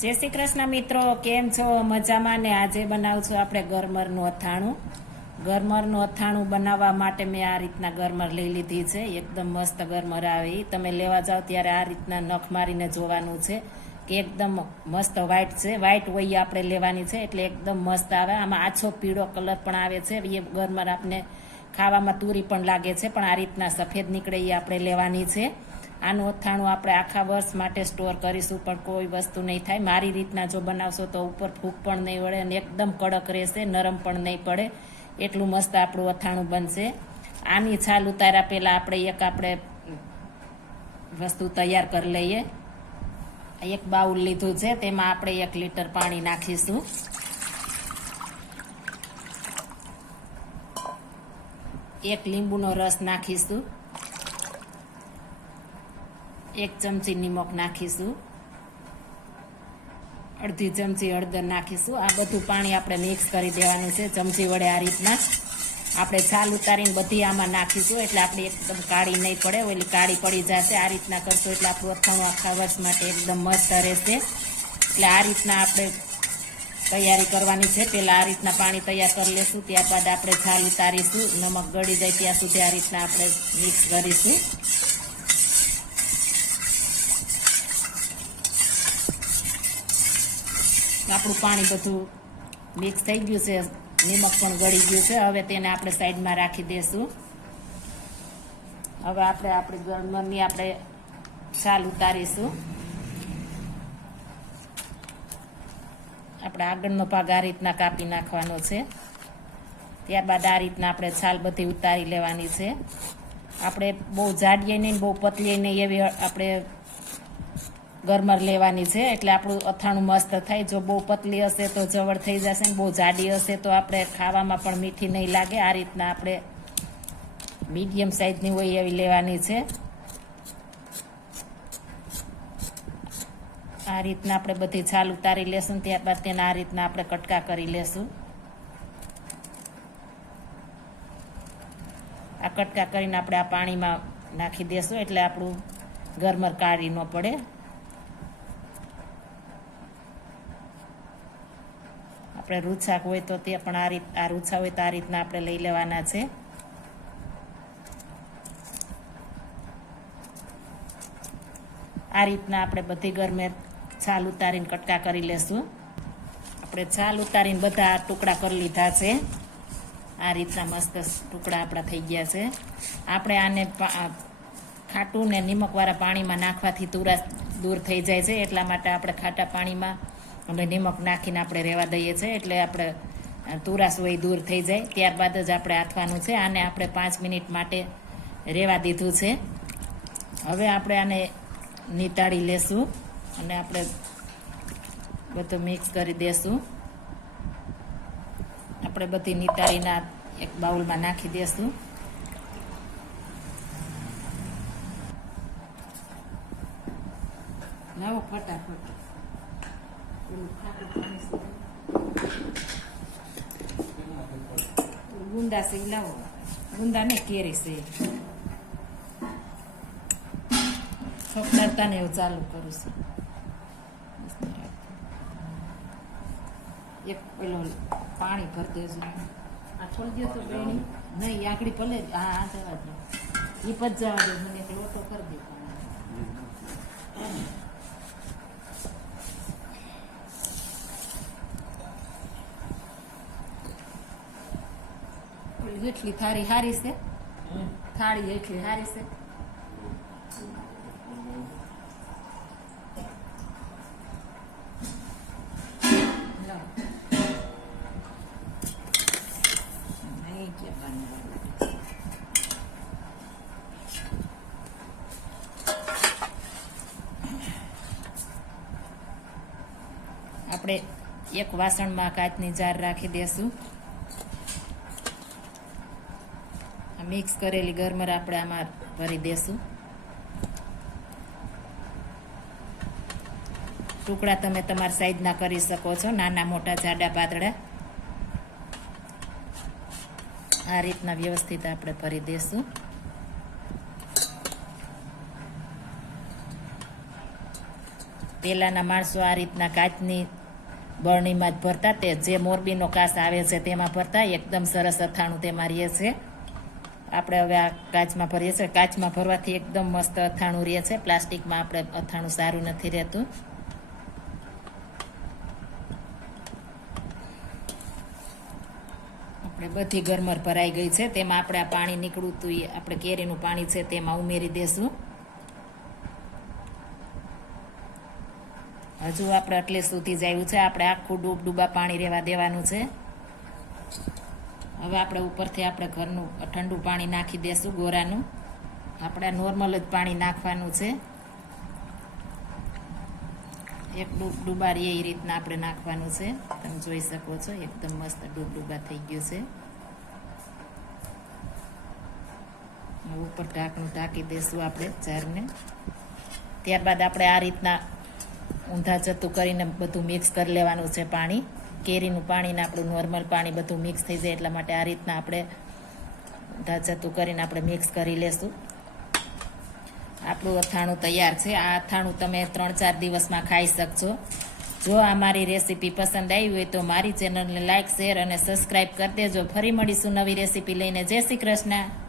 જય શ્રી કૃષ્ણ મિત્રો, કેમ છો? મજામાં ને? આજે બનાવશું આપણે ગરમરનું અથાણું. ગરમરનું અથાણું બનાવવા માટે મેં આ રીતના ગરમર લઈ લીધી છે. એકદમ મસ્ત ગરમર આવે. તમે લેવા જાઓ ત્યારે આ રીતના નખ મારીને જોવાનું છે કે એકદમ મસ્ત વ્હાઈટ છે. વ્હાઈટ હોય આપણે લેવાની છે એટલે એકદમ મસ્ત આવે. આમાં આછો પીળો કલર પણ આવે છે. એ ગરમર આપણે ખાવામાં તુરી પણ લાગે છે, પણ આ રીતના સફેદ નીકળે એ આપણે લેવાની છે. આનું અથાણું આપણે આખા વર્ષ માટે સ્ટોર કરીશું, પણ કોઈ વસ્તુ નહીં થાય. મારી રીતના જો બનાવશો તો ઉપર ફૂગ પણ નહીં વળે અને એકદમ કડક રહેશે, નરમ પણ નહીં પડે. એટલું મસ્ત આપણું અથાણું બનશે. આની છાલ ઉતાર્યા પહેલાં આપણે વસ્તુ તૈયાર કરી લઈએ. એક બાઉલ લીધું છે, તેમાં આપણે 1 લીટર પાણી નાખીશું. એક લીંબુનો રસ નાખીશું. 1 ચમચી નિમક નાખીશું. અડધી ચમચી હળદર નાખીશું. આ બધું પાણી આપણે મિક્સ કરી દેવાનું છે ચમચી વડે. આ રીતના આપણે છાલ ઉતારીને બધી આમાં નાખીશું એટલે આપણે એકદમ કાળી નહીં પડે, ઓલી કાળી પડી જશે. આ રીતના કરશું એટલે આપણું અથાણું આખા વર્ષ માટે એકદમ મસ્ત રહેશે. એટલે આ રીતના આપણે તૈયારી કરવાની છે. પહેલાં આ રીતના પાણી તૈયાર કરી લેશું, ત્યારબાદ આપણે છાલ ઉતારીશું. નમક ગળી જાય ત્યાં સુધી આ રીતના આપણે મિક્સ કરીશું. આપણું પાણી બધું મિક્સ થઈ ગયું છે, નિમક પણ ગળી ગયું છે. હવે તેને આપણે સાઈડમાં રાખી દઈશું. હવે આપણે આપણી ગરમરની આપણે છાલ ઉતારીશું. આપણે આગળનો ભાગ આ રીતના કાપી નાખવાનો છે. ત્યારબાદ આ રીતના આપણે છાલ બધી ઉતારી લેવાની છે. આપણે બહુ જાડીએ નહીં, બહુ પતલીએ નહીં એવી આપણે ગરમર લેવાની છે એટલે આપણું અથાણું મસ્ત થાય. જો બહુ પતલી હશે તો જવળ થઈ જશે ને બહુ જાડી હશે તો આપણે ખાવામાં પણ મીઠી નહીં લાગે. આ રીતના આપણે મીડિયમ સાઈઝની હોય એવી લેવાની છે. આ રીતના આપણે બધી છાલ ઉતારી લેશું. ત્યારબાદ તેના આ રીતના આપણે કટકા કરી લેશું. આ કટકા કરીને આપણે આ પાણીમાં નાખી દેશું એટલે આપણું ગરમર કાઢી ન પડે. આપણે રૂછાક હોય તો તે પણ આ રૂછા હોય તો આ રીતના આપણે લઈ લેવાના છે. આ રીતના આપણે બધી ગરમે છાલ ઉતારીને કટકા કરી લેશું. આપણે છાલ ઉતારીને બધા ટુકડા કરી લીધા છે. આ રીતના મસ્ત ટુકડા આપણા થઈ ગયા છે. આપણે આને ખાટું ને નિમકવાળા પાણીમાં નાખવાથી તુરાશ દૂર થઈ જાય છે. એટલા માટે આપણે ખાટા પાણીમાં અને નિમક નાખીને આપણે રહેવા દઈએ છીએ એટલે આપણે તુરાશ હોય દૂર થઈ જાય. ત્યારબાદ જ આપણે આથવાનું છે. આને આપણે 5 મિનિટ માટે રહેવા દીધું છે. હવે આપણે આને નીતાળી લેશું અને આપણે બધું મિક્સ કરી દેશું. આપણે બધી નીતાળીના એક બાઉલમાં નાખી દેશું. લાવો ફટાફટ ગુંદા છે લાવો. ગુંદા ને કેરી છે ફકડાતા ને એવું ચાલુ કરું છું. એક પેલો પાણી ભરી દેજો. આ છોડી દો તો બેણી નહીં આકડી ભલે. હા જવા દો, એ પચ જવા દો. મને એક લોટો કરી દે. એટલી થાળી હારી છે. થાળી એટલી હારી છે. આપણે એક વાસણમાં કાચની જાર રાખી દેશું. મિક્સ કરેલી ગરમર આપણે આમાં ભરી દેશું. ટુકડા તમે તમારી સાઈઝના કરી શકો છો, નાના મોટા જાડા પાતળા. આ રીતના વ્યવસ્થિત આપણે ભરી દેશું. પહેલાંના માણસો આ રીતના કાચની બરણીમાં જ ભરતા, તે જે મોરબીનો કાચ આવે છે તેમાં ભરતા. એકદમ સરસ અથાણું તેમાં રહે છે. આપણે હવે આ કાચમાં ભરીએ છીએ. કાચમાં ભરવાથી એકદમ મસ્ત અથાણું રહે છે. પ્લાસ્ટિકમાં આપણે અથાણું સારું નથી રહેતું. આપણે બધી ગરમર ભરાઈ ગઈ છે. તેમાં આપણે આ પાણી નીકળવું હતું એ આપણે કેરીનું પાણી છે તેમાં ઉમેરી દેશું. હજુ આપણે એટલે સુધી જ આવ્યું છે. આપણે આખું ડૂબા પાણી રહેવા દેવાનું છે. હવે આપણે ઉપરથી આપણે ઘરનું ઠંડુ પાણી નાખી દેશું, ગોરાનું. આપણે નોર્મલ જ પાણી નાખવાનું છે. એક ડૂબા રહે એ રીતના આપણે નાખવાનું છે. તમે જોઈ શકો છો એકદમ મસ્ત ડૂબા થઈ ગયું છે. ઉપર ઢાંકણું ઢાંકી દઈશું આપણે જારને. ત્યારબાદ આપણે આ રીતના ઊંધા જતું કરીને બધું મિક્સ કરી લેવાનું છે. પાણી, કેરીનું પાણી ને આપણું નોર્મલ પાણી બધું મિક્સ થઈ જાય એટલા માટે આ રીતના આપણે ઊંધા જતું કરીને આપણે મિક્સ કરી લેશું. આપણું અથાણું તૈયાર છે. આ અથાણું તમે 3-4 દિવસમાં ખાઈ શકશો. જો આ મારી રેસીપી પસંદ આવી હોય તો મારી ચેનલને લાઇક, શેર અને સબસ્ક્રાઈબ કરી દેજો. ફરી મળીશું નવી રેસીપી લઈને. જય શ્રી કૃષ્ણ.